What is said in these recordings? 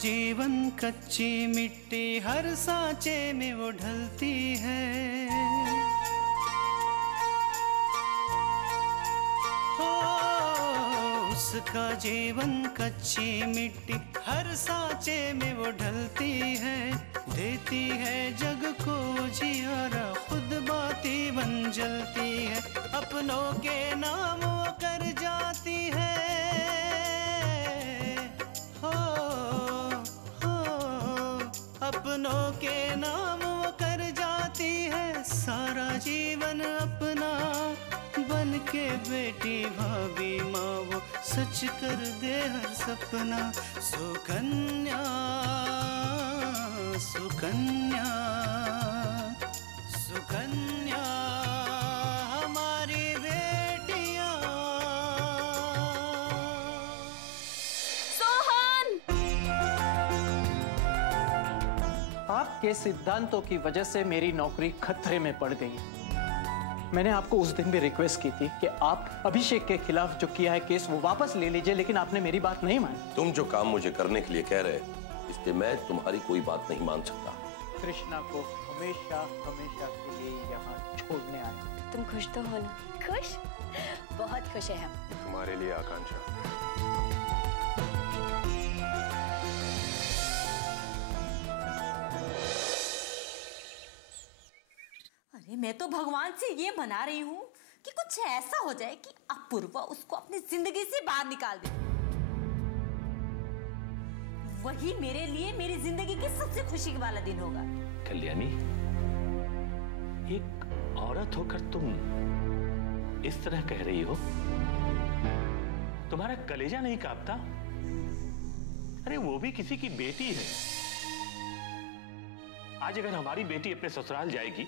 जीवन कच्ची मिट्टी हर सांचे में वो ढलती है। हो उसका जीवन कच्ची मिट्टी हर सांचे में वो ढलती है। देती है जग को जियारा खुद बाती बन जलती है। अपनों के नाम वो कर जाती है। अपनों के नाम वो कर जाती है। सारा जीवन अपना बन के बेटी भाभी माँ वो सच कर दे हर सपना। सुकन्या सुकन्या सुकन्या हमारी बेटियाँ। आपके सिद्धांतों की वजह से मेरी नौकरी खतरे में पड़ गई। मैंने आपको उस दिन भी रिक्वेस्ट की थी कि आप अभिषेक के खिलाफ जो किया है केस वो वापस ले लीजिए, लेकिन आपने मेरी बात नहीं मानी। तुम जो काम मुझे करने के लिए कह रहे हैं इसलिए मैं तुम्हारी कोई बात नहीं मान सकता। कृष्णा को हमेशा हमेशा के लिए यहाँ छोड़ने आया। तुम खुश तो हो ना? खुश, बहुत खुश है हम। तुम्हारे लिए आकांक्षा। अरे मैं तो भगवान से ये मना रही हूँ कि कुछ ऐसा हो जाए कि अपूर्वा उसको अपनी जिंदगी से बाहर निकाल दे। वही मेरे लिए मेरी जिंदगी की सबसे खुशी वाला दिन होगा। कल्याणी, एक औरत होकर तुम इस तरह कह रही हो? तुम्हारा कलेजा नहीं कांपता? अरे वो भी किसी की बेटी है। आज अगर हमारी बेटी अपने ससुराल जाएगी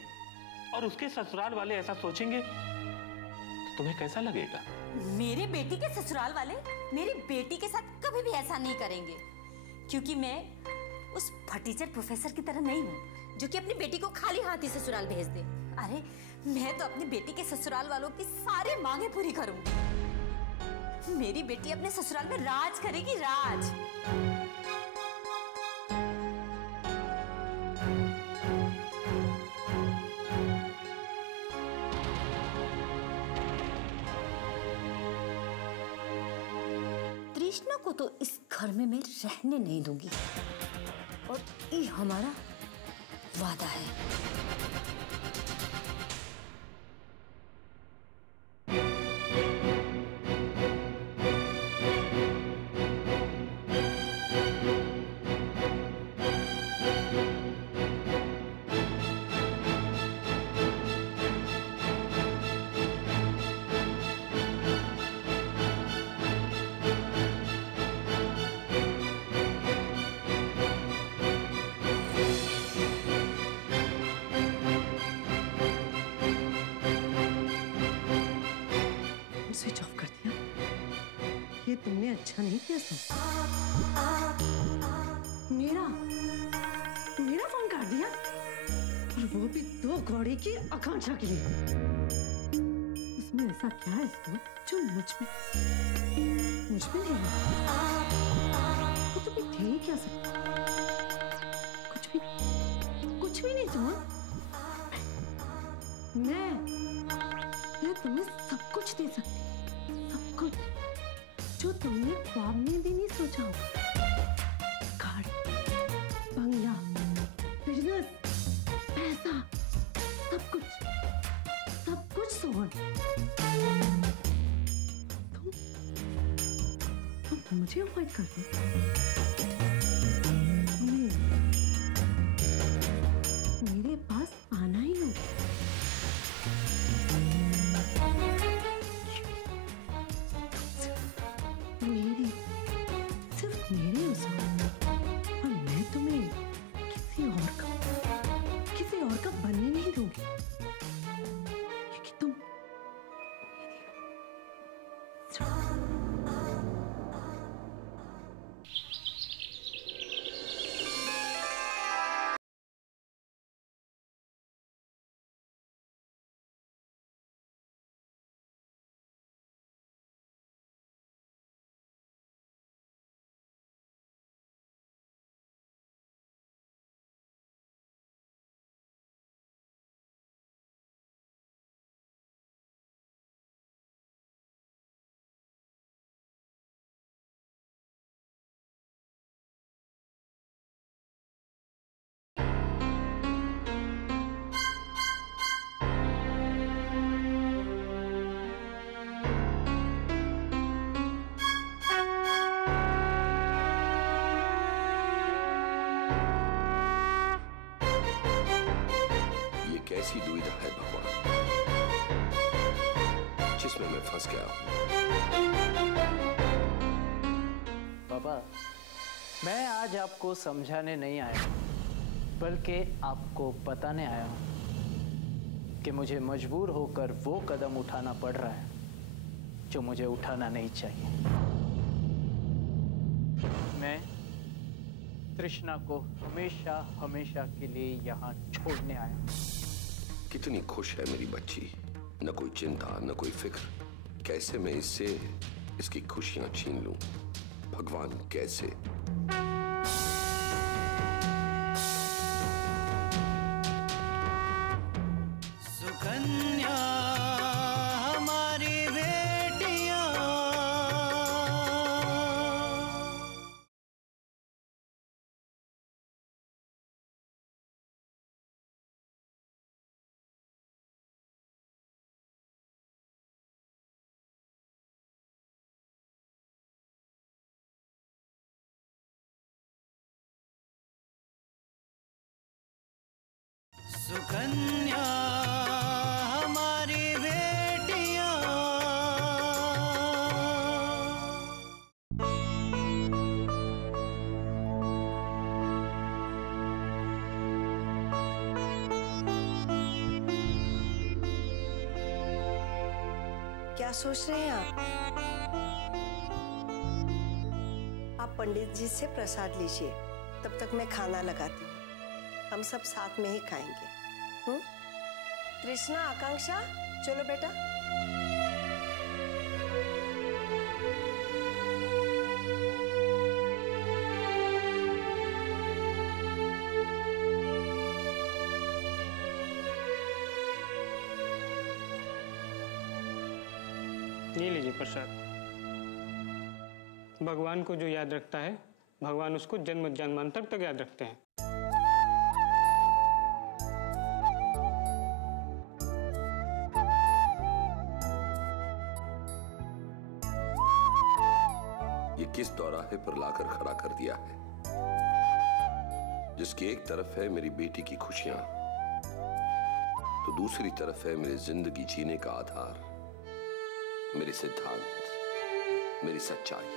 और उसके ससुराल वाले ऐसा सोचेंगे तो तुम्हें कैसा लगेगा? मेरे बेटी के ससुराल वाले मेरी बेटी के साथ कभी भी ऐसा नहीं करेंगे, क्योंकि मैं उस फटीचर प्रोफेसर की तरह नहीं हूँ जो कि अपनी बेटी को खाली हाथ ही ससुराल भेज दे। अरे मैं तो अपनी बेटी के ससुराल वालों की सारी मांगे पूरी करूंगी। मेरी बेटी अपने ससुराल में राज करेगी, राज। कृष्णा को तो इस घर में मैं रहने नहीं दूंगी और ये हमारा वादा है। स्विच ऑफ कर दिया। ये तुमने अच्छा नहीं किया सब। मेरा फोन काट दिया और वो भी 2 घोड़े की आकांक्षा के लिए। उसमें ऐसा क्या है इसको जो मुझ में नहीं है? वो तो भी थे ही क्या सब? कुछ भी नहीं सुन। मैं तुम्हें सब कुछ दे सकती, सब कुछ जो तुमने ख्वाब में भी नहीं सोचा होगा। घर, बंगला, बिजनेस, पैसा, सब कुछ सोहन। तुम मुझे अवॉइड कर दो। मेरे पास आना ही होगा। सिर्फ मेरे और मैं तुम्हें किसी और का बनने नहीं दूंगी, क्योंकि तुम कैसी दुविधा है भगवान जिसमें मैं फंस गया हूं। पापा, मैं आज आपको समझाने नहीं आया बल्कि आपको बताने आया हूं कि मुझे मजबूर होकर वो कदम उठाना पड़ रहा है जो मुझे उठाना नहीं चाहिए। मैं तृष्णा को हमेशा हमेशा के लिए यहाँ छोड़ने आया हूं। कितनी खुश है मेरी बच्ची, न कोई चिंता न कोई फिक्र। कैसे मैं इससे इसकी खुशियां छीन लूं? भगवान कैसे? सुकन्या हमारी बेटियां, सुकन्या हमारी बेटियां। क्या सोच रहे हैं आप पंडित जी से प्रसाद लीजिए, तब तक मैं खाना लगाती हूँ। हम सब साथ में ही खाएंगे। तृष्णा, आकांक्षा, चलो बेटा। ये लीजिए प्रसाद। भगवान को जो याद रखता है, भगवान उसको जन्म जन्मांतर तक याद रखते हैं। ये किस दौराहे पर लाकर खड़ा कर दिया है, जिसकी एक तरफ है मेरी बेटी की खुशियां, तो दूसरी तरफ है मेरी जिंदगी जीने का आधार, मेरे सिद्धांत, मेरी सच्चाई।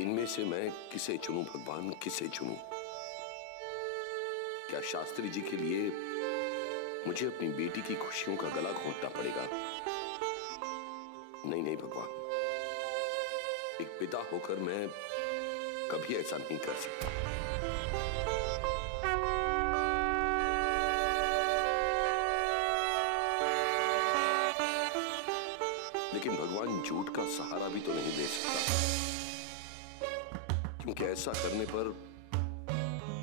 इनमें से मैं किसे चुनूं भगवान, किसे चुनूं? क्या शास्त्री जी के लिए मुझे अपनी बेटी की खुशियों का गला घोंटना पड़ेगा? नहीं नहीं भगवान, एक पिता होकर मैं कभी ऐसा नहीं कर सकता। लेकिन भगवान झूठ का सहारा भी तो नहीं दे सकता, क्योंकि ऐसा करने पर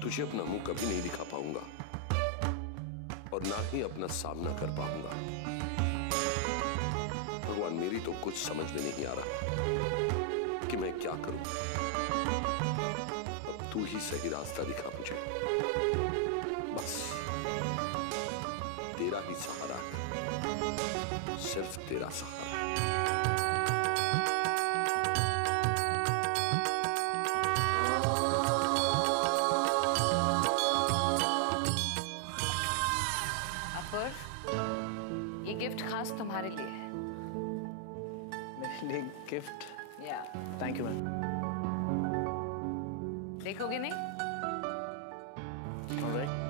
तुझे अपना मुंह कभी नहीं दिखा पाऊंगा और ना ही अपना सामना कर पाऊंगा। भगवान, मेरी तो कुछ समझ में नहीं आ रहा कि मैं क्या करूं। अब तू ही सही रास्ता दिखा मुझे। बस तेरा ही सहारा है, सिर्फ तेरा सहारा। ये गिफ्ट खास तुम्हारे लिए है। मेरे लिए गिफ्ट? या थैंक यू मैम। देखोगे नहीं? ऑलराइट।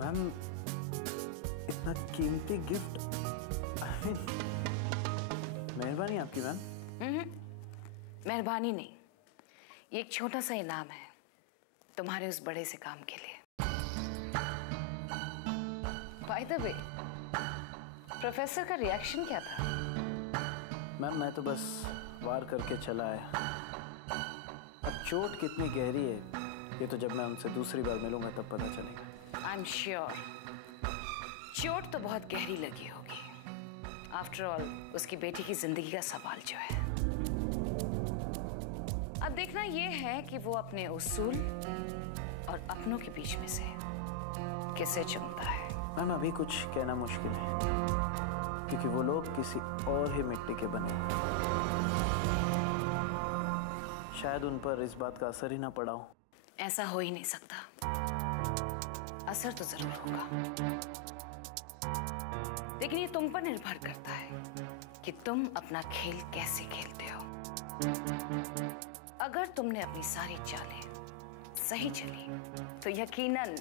मैम, इतना कीमती गिफ्ट, मेहरबानी आपकी मैम। मेहरबानी नहीं, ये एक छोटा सा इनाम है तुम्हारे उस बड़े से काम के लिए। बाय द वे, प्रोफेसर का रिएक्शन क्या था? मैम, मैं तो बस वार करके चला आया। अब चोट कितनी गहरी है ये तो जब मैं उनसे दूसरी बार मिलूंगा तब पता चलेगा। आई एम श्योर चोट तो बहुत गहरी लगी होगी। आफ्टर ऑल उसकी बेटी की जिंदगी का सवाल जो है। अब देखना ये है कि वो अपने उसूल और अपनों के बीच में से किसे चुनता है। मैम अभी कुछ कहना मुश्किल है क्योंकि वो लोग किसी और ही मिट्टी के बने हैं। शायद उन पर इस बात का असर ही ना पड़ा हो। ऐसा हो ही नहीं सकता। असर तो जरूर होगा, लेकिन ये तुम पर निर्भर करता है कि तुम अपना खेल कैसे खेलते हो। अगर तुमने अपनी सारी चालें सही चली तो यकीनन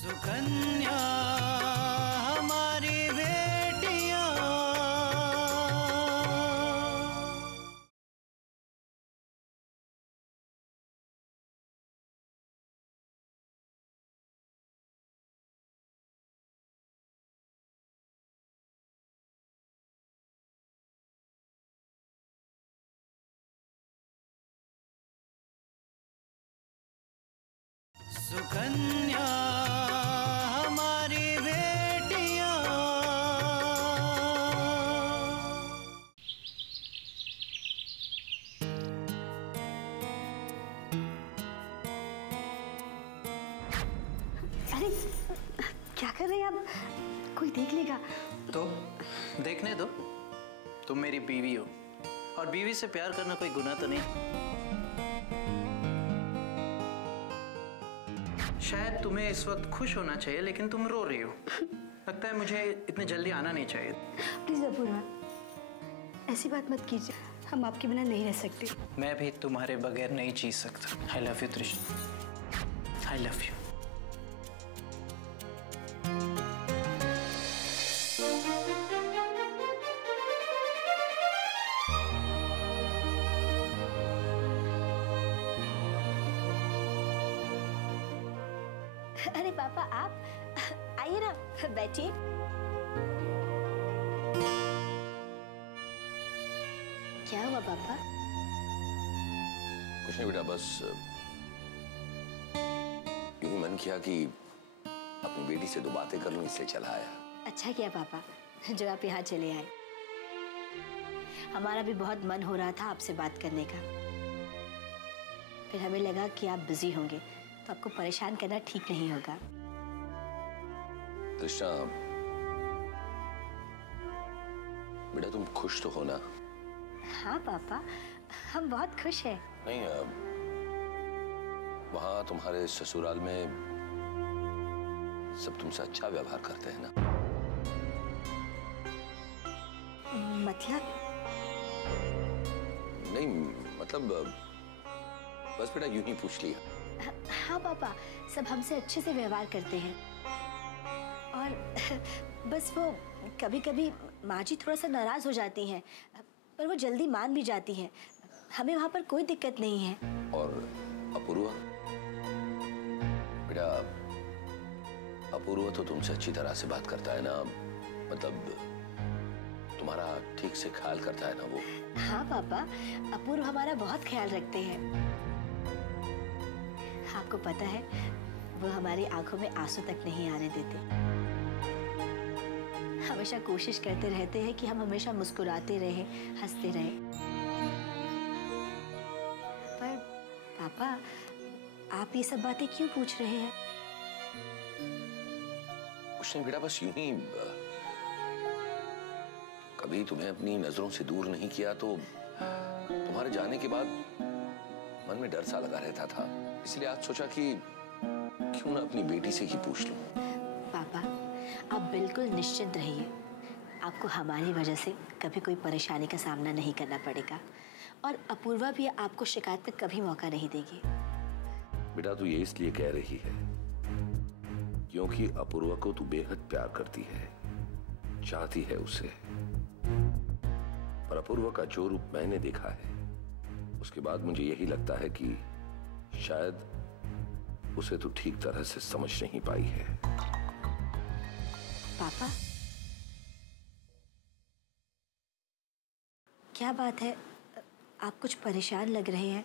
सुकन्या हमारी बेटियां। सुकन्या हमारी बेटियां। अरे क्या कर रहे हैं आप? कोई देख लेगा तो देखने दो। तुम मेरी बीवी हो और बीवी से प्यार करना कोई गुनाह तो नहीं। शायद तुम्हें इस वक्त खुश होना चाहिए लेकिन तुम रो रही हो। लगता है मुझे इतने जल्दी आना नहीं चाहिए। प्लीज अपूर्वा, ऐसी बात मत कीजिए। हम आपके बिना नहीं रह सकते। मैं भी तुम्हारे बगैर नहीं जी सकता। आई लव यू तृष्णा, आई लव यू। अरे पापा आप आइए ना, बैठिए। क्या हुआ पापा? कुछ नहीं बेटा, बस यूं ही मन किया कि अपनी बेटी से दो बातें कर लूं, इसलिए चला आया। अच्छा किया पापा जो आप यहाँ चले आए। हमारा भी बहुत मन हो रहा था आपसे बात करने का, फिर हमें लगा कि आप बिजी होंगे तो आपको परेशान करना ठीक नहीं होगा। तृष्णा बेटा, तुम खुश तो हो ना? हाँ पापा, हम बहुत खुश हैं। नहीं, वहां तुम्हारे ससुराल में सब तुमसे अच्छा व्यवहार करते हैं ना? मतलब? नहीं मतलब बस बेटा यूं ही पूछ लिया। हाँ पापा, सब हमसे अच्छे से व्यवहार करते हैं और बस वो कभी कभी माँ जी थोड़ा सा नाराज हो जाती हैं, पर वो जल्दी मान भी जाती हैं। हमें वहाँ पर कोई दिक्कत नहीं है। और अपूर्वा बेटा, अपूर्वा तो तुमसे अच्छी तरह से बात करता है ना? मतलब तुम्हारा ठीक से ख्याल करता है ना वो? हाँ पापा, अपूर्व हमारा बहुत ख्याल रखते हैं। आपको पता है वो हमारी आंखों में आंसू तक नहीं आने देते। हमेशा कोशिश करते रहते हैं कि हम हमेशा मुस्कुराते रहें, हंसते रहें। पर पापा, आप ये सब बातें क्यों पूछ रहे हैं? कुछ नहीं बेटा, बस यूं ही कभी तुम्हें अपनी नजरों से दूर नहीं किया तो तुम्हारे जाने के बाद मन में डर सा लगा रहता था, इसलिए आज सोचा कि क्यों ना अपनी बेटी से ही पूछ लूं। पापा, आप बिल्कुल निश्चिंत रहिए। आपको हमारी वजह से कभी कोई परेशानी का सामना नहीं करना पड़ेगा और अपूर्वा भी आपको शिकायत का कभी मौका नहीं देगी। बेटा तू ये इसलिए कह रही है क्योंकि अपूर्वा को तू बेहद प्यार करती है चाहती है उसे, पर अपूर्वा का जो रूप मैंने देखा है उसके बाद मुझे यही लगता है कि शायद उसे तो ठीक तरह से समझ नहीं पाई है। पापा, क्या बात है? आप कुछ परेशान लग रहे हैं।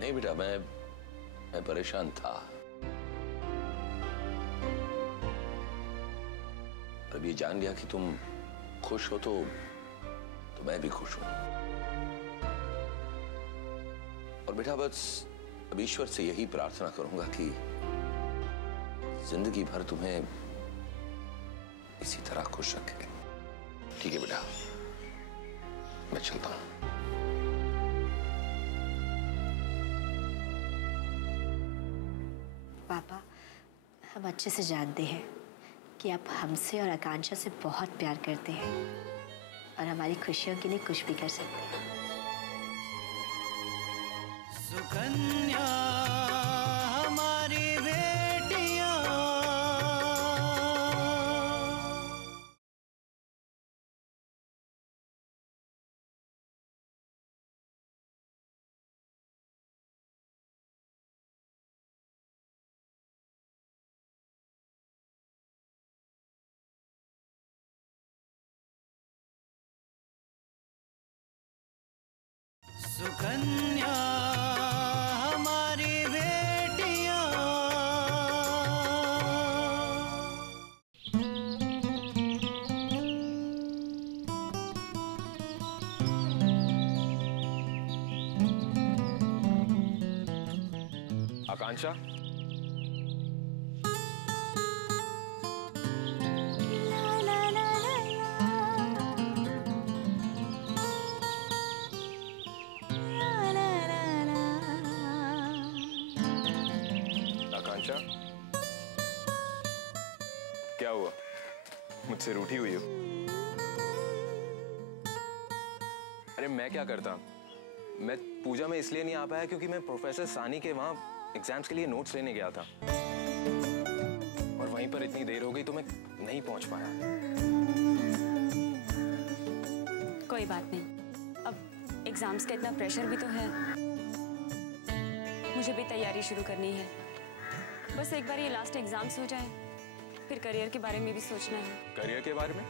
नहीं बेटा, मैं परेशान था। अब ये जान लिया कि तुम खुश हो तो मैं भी खुश हूं। और बेटा बस अब ईश्वर से यही प्रार्थना करूंगा कि जिंदगी भर तुम्हें इसी तरह खुश रखे। ठीक है बेटा, मैं चलता हूं। पापा, हम अच्छे से जानते हैं कि आप हमसे और आकांक्षा से बहुत प्यार करते हैं और हमारी खुशियों के लिए कुछ भी कर सकते हैं। सुकन्या हमारी बेटियां, सुकन्या हमारी बेटियां। आकांक्षा, आकांक्षा, क्या हुआ? मुझसे रूठी हुई हो? अरे मैं क्या करता, मैं पूजा में इसलिए नहीं आ पाया क्योंकि मैं प्रोफेसर सानी के वहां एग्जाम्स के लिए नोट्स लेने गया था और वहीं पर इतनी देर हो गई तो मैं नहीं पहुंच पाया। कोई बात नहीं, अब एग्जाम्स का इतना प्रेशर भी तो है, मुझे भी तैयारी शुरू करनी है। बस एक बार ये लास्ट एग्जाम्स हो जाए, फिर करियर के बारे में भी सोचना है। करियर के बारे में?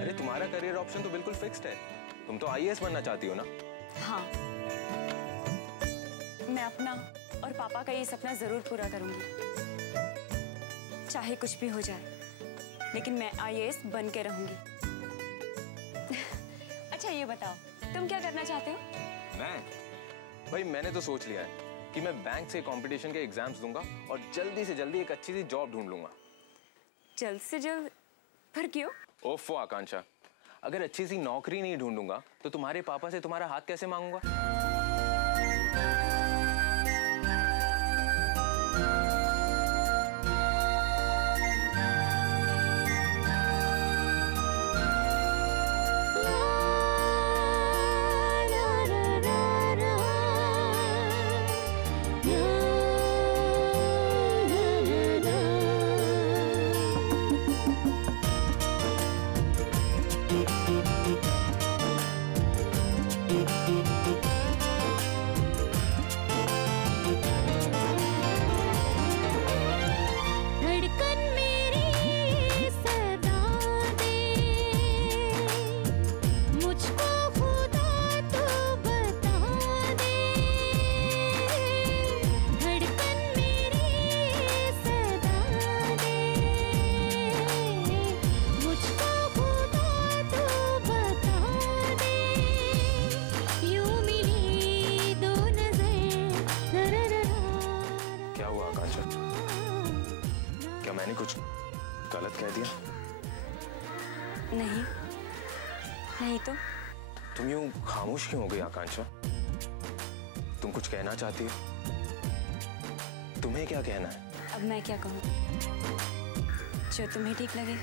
अरे तुम्हारा करियर ऑप्शन तो बिल्कुल फिक्स्ड है, तुम तो आईएएस बनना चाहती हो ना? हाँ, मैं अपना और पापा का ये सपना जरूर पूरा करूंगी, चाहे कुछ भी हो जाए, लेकिन मैं आईएएस बन के रहूंगी। अच्छा ये बताओ, तुम क्या करना चाहते हो? मैं? भाई मैंने तो सोच लिया है कि मैं बैंक से कंपटीशन के एग्जाम्स दूंगा और जल्दी से जल्दी एक अच्छी सी जॉब ढूंढ लूंगा। जल्द से जल्द? पर क्यों? ओफो आकांक्षा, अगर अच्छी सी नौकरी नहीं ढूंढूंगा तो तुम्हारे पापा से तुम्हारा हाथ कैसे मांगूंगा? मैंने कुछ गलत कह दिया? नहीं, नहीं तो। तुम यूं खामोश क्यों हो गई आकांक्षा? तुम कुछ कहना चाहती हो? तुम्हें क्या कहना है? अब मैं क्या कहूँ, जो तुम्हें ठीक लगे।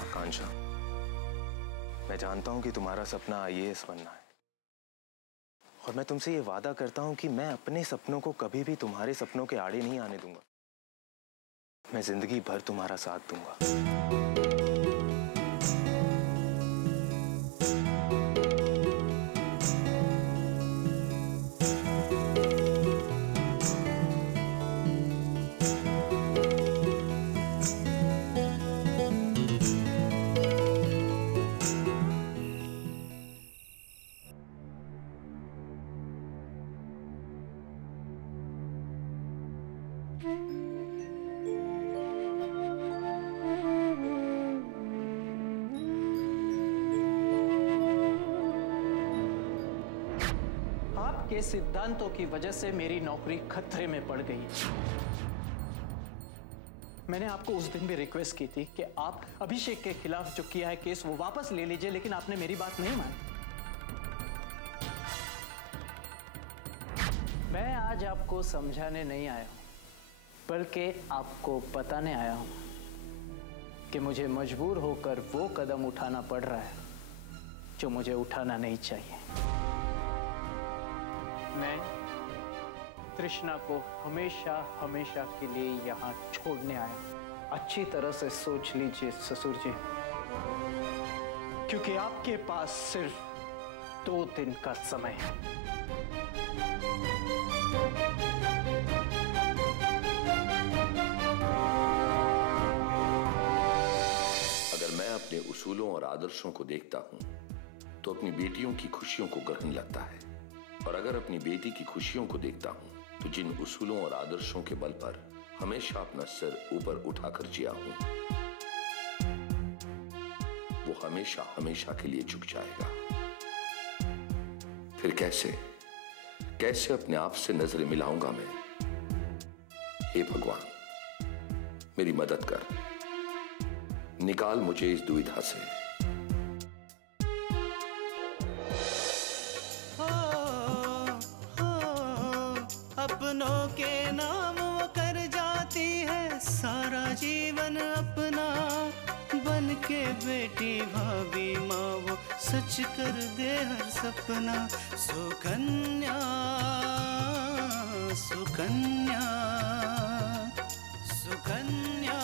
आकांक्षा, मैं जानता हूं कि तुम्हारा सपना आईएएस बनना है और मैं तुमसे ये वादा करता हूँ कि मैं अपने सपनों को कभी भी तुम्हारे सपनों के आड़े नहीं आने दूंगा। मैं जिंदगी भर तुम्हारा साथ दूंगा। आपके सिद्धांतों की वजह से मेरी नौकरी खतरे में पड़ गई। मैंने आपको उस दिन भी रिक्वेस्ट की थी कि आप अभिषेक के खिलाफ जो किया है केस वो वापस ले लीजिए, लेकिन आपने मेरी बात नहीं मानी। मैं आज आपको समझाने नहीं आया हूं, बल्कि आपको बताने आया हूं कि मुझे मजबूर होकर वो कदम उठाना पड़ रहा है जो मुझे उठाना नहीं चाहिए। मैं तृष्णा को हमेशा हमेशा के लिए यहाँ छोड़ने आया। अच्छी तरह से सोच लीजिए ससुर जी, क्योंकि आपके पास सिर्फ 2 दिन का समय है। अगर मैं अपने उसूलों और आदर्शों को देखता हूं तो अपनी बेटियों की खुशियों को ग्रहण लगता है, और अगर अपनी बेटी की खुशियों को देखता हूं तो जिन उसूलों और आदर्शों के बल पर हमेशा अपना सिर ऊपर उठाकर जिया हूं वो हमेशा हमेशा के लिए झुक जाएगा। फिर कैसे अपने आप से नजरें मिलाऊंगा मैं? हे भगवान, मेरी मदद कर, निकाल मुझे इस दुविधा से। अपनों के नाम वो कर जाती है सारा जीवन अपना, बन के बेटी भाभी माँ वो सच कर दे हर सपना। सुकन्या सुकन्या सुकन्या